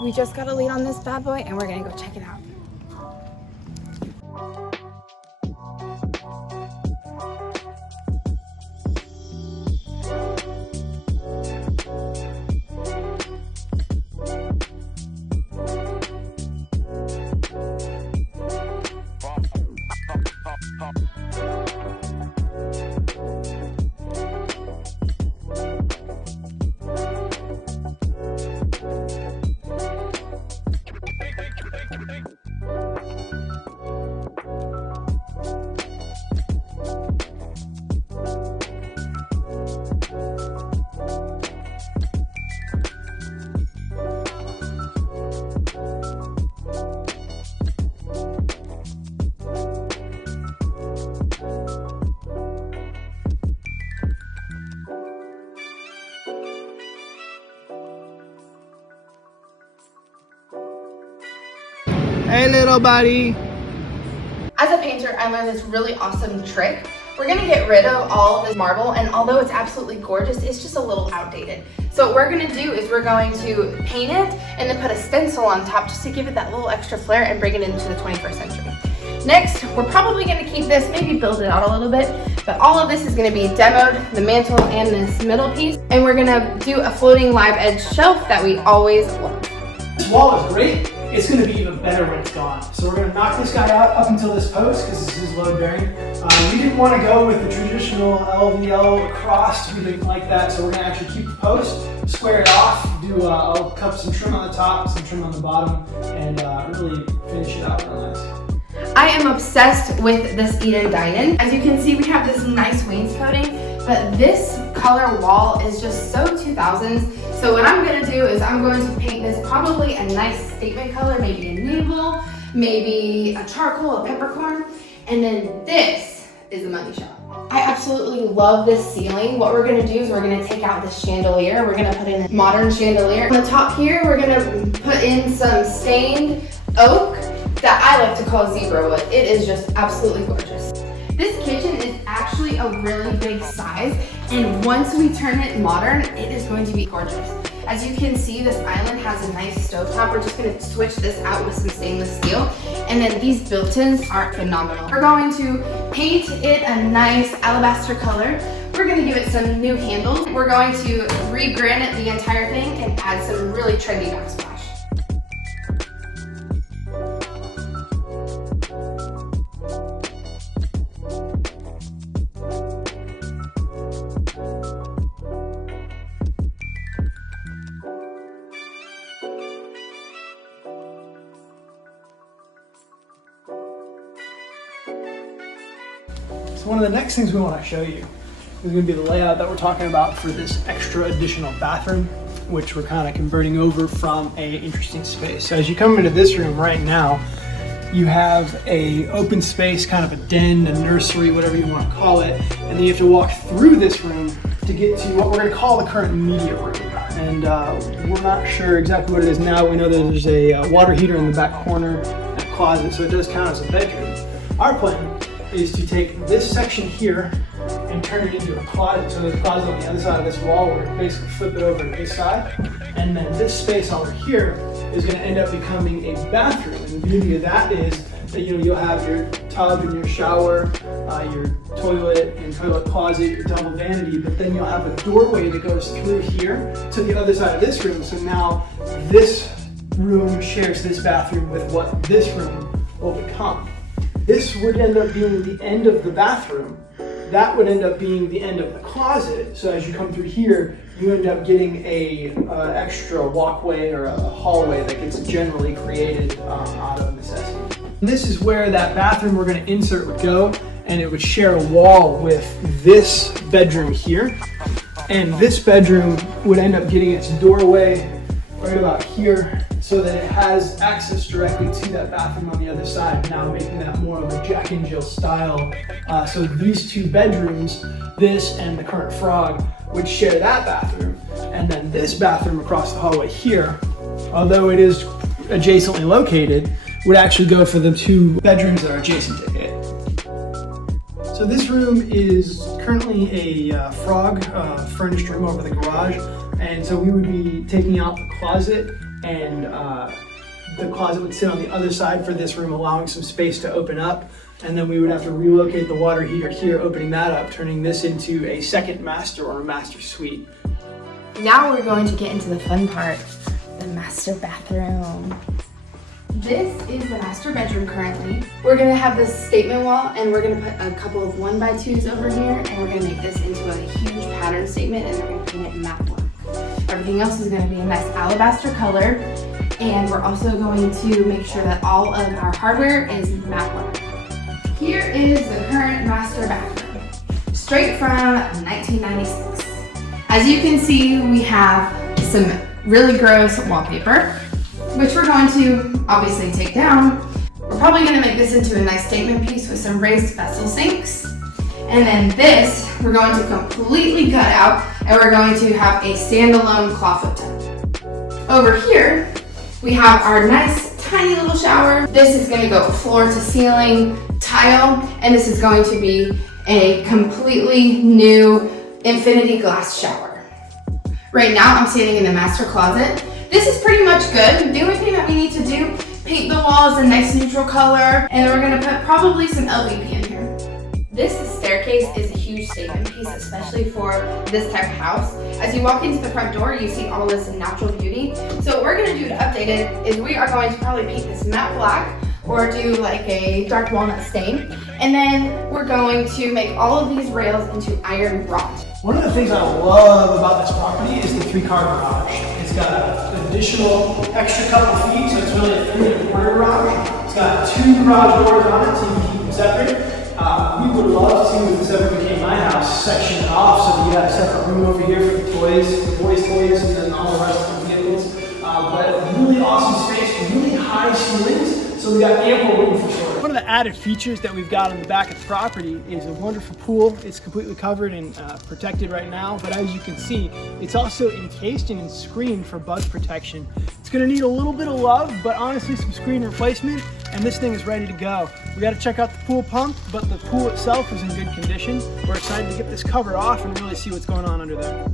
we just got a lead on this bad boy and we're gonna go check it out. Hey little buddy. As a painter, I learned this really awesome trick. We're gonna get rid of all of this marble, and although it's absolutely gorgeous, it's just a little outdated. So what we're gonna do is we're going to paint it and then put a stencil on top just to give it that little extra flair and bring it into the 21st century. Next, we're probably gonna keep this, maybe build it out a little bit, but all of this is gonna be demoed, the mantle and this middle piece, and we're gonna do a floating live edge shelf that we always love. This wall is great. It's going to be even better when it's gone. So we're going to knock this guy out up until this post because this is load bearing. We didn't want to go with the traditional LVL crossed. We didn't like that. So we're going to actually keep the post, square it off, I'll cut some trim on the top, some trim on the bottom, and really finish it out real nice. I am obsessed with this Eden Dine-In. As you can see, we have this nice wainscoting, but this color wall is just so 2000s. So what I'm gonna do is I'm going to paint this probably a nice statement color, maybe a navel, maybe a charcoal, a peppercorn, and then this is the money shot. I absolutely love this ceiling. What we're gonna do is we're gonna take out this chandelier. We're gonna put in a modern chandelier. On the top here, we're gonna put in some stained oak that I like to call zebra wood. It is just absolutely gorgeous. This kitchen is actually a really big size, and once we turn it modern, it is going to be gorgeous. As you can see, this island has a nice stovetop. We're just gonna switch this out with some stainless steel, and then these built-ins are phenomenal. We're going to paint it a nice alabaster color. We're gonna give it some new handles. We're going to re-granite the entire thing and add some really trendy backsplash. So one of the next things we want to show you is going to be the layout that we're talking about for this extra additional bathroom, which we're kind of converting over from a interesting space. So as you come into this room right now, you have a open space, kind of a den, a nursery, whatever you want to call it, and then you have to walk through this room to get to what we're going to call the current media room. And we're not sure exactly what it is now. We know that there's a water heater in the back corner, and a closet, so it does count as a bedroom. Our plan is to take this section here and turn it into a closet. So there's a closet on the other side of this wall where we basically flip it over to this side. And then this space over here is going to end up becoming a bathroom. And the beauty of that is that you'll have your tub and your shower, your toilet and toilet closet, your double vanity, but then you'll have a doorway that goes through here to the other side of this room. So now this room shares this bathroom with what this room will become. This would end up being the end of the bathroom. That would end up being the end of the closet. So as you come through here, you end up getting a extra walkway or a hallway that gets generally created out of necessity. This is where that bathroom we're going to insert would go, and it would share a wall with this bedroom here. And this bedroom would end up getting its doorway right about here, so that it has access directly to that bathroom on the other side, now making that more of a Jack and Jill style. So these two bedrooms, this and the current frog, would share that bathroom. And then this bathroom across the hallway here, although it is adjacently located, would actually go for the two bedrooms that are adjacent to it. So this room is currently a frog furnished room over the garage. And so we would be taking out the closet and the closet would sit on the other side for this room, allowing some space to open up. And then we would have to relocate the water heater here, opening that up, turning this into a second master or a master suite. Now we're going to get into the fun part, the master bathroom. This is the master bedroom currently. We're gonna have this statement wall, and we're gonna put a couple of 1x2s over here, and we're gonna make this into a huge pattern statement, and we're gonna paint it matte black. Everything else is gonna be a nice alabaster color, and we're also going to make sure that all of our hardware is matte black. Here is the current master bathroom, straight from 1996. As you can see, we have some really gross wallpaper, which we're going to obviously take down. We're probably going to make this into a nice statement piece with some raised vessel sinks. And then this, we're going to completely gut out, and we're going to have a standalone clawfoot tub. Over here, we have our nice tiny little shower. This is going to go floor to ceiling tile, and this is going to be a completely new infinity glass shower. Right now, I'm standing in the master closet. This is pretty much good. The only thing that we need to do, paint the walls a nice neutral color, and then we're gonna put probably some LVP in here. This staircase is a huge statement piece, especially for this type of house. As you walk into the front door, you see all this natural beauty. So what we're gonna do to update it is we are going to probably paint this matte black or do like a dark walnut stain. And then we're going to make all of these rails into iron rod. One of the things I love about this property is the 3-car garage. It's got an additional extra couple feet, so it's really a 3-and-a-quarter garage. It's got 2 garage doors on it, so you can keep them separate. We would love to see, if this ever became my house, section it off so that you have a separate room over here for the boys' toys, and then all the rest of the vehicles. But really awesome space, really high ceilings, so we got ample room for storage. One of the added features that we've got on the back of the property is a wonderful pool. It's completely covered and protected right now, but as you can see, it's also encased and screened for bug protection. It's gonna need a little bit of love, but honestly some screen replacement, and this thing is ready to go. We gotta check out the pool pump, but the pool itself is in good condition. We're excited to get this cover off and really see what's going on under there.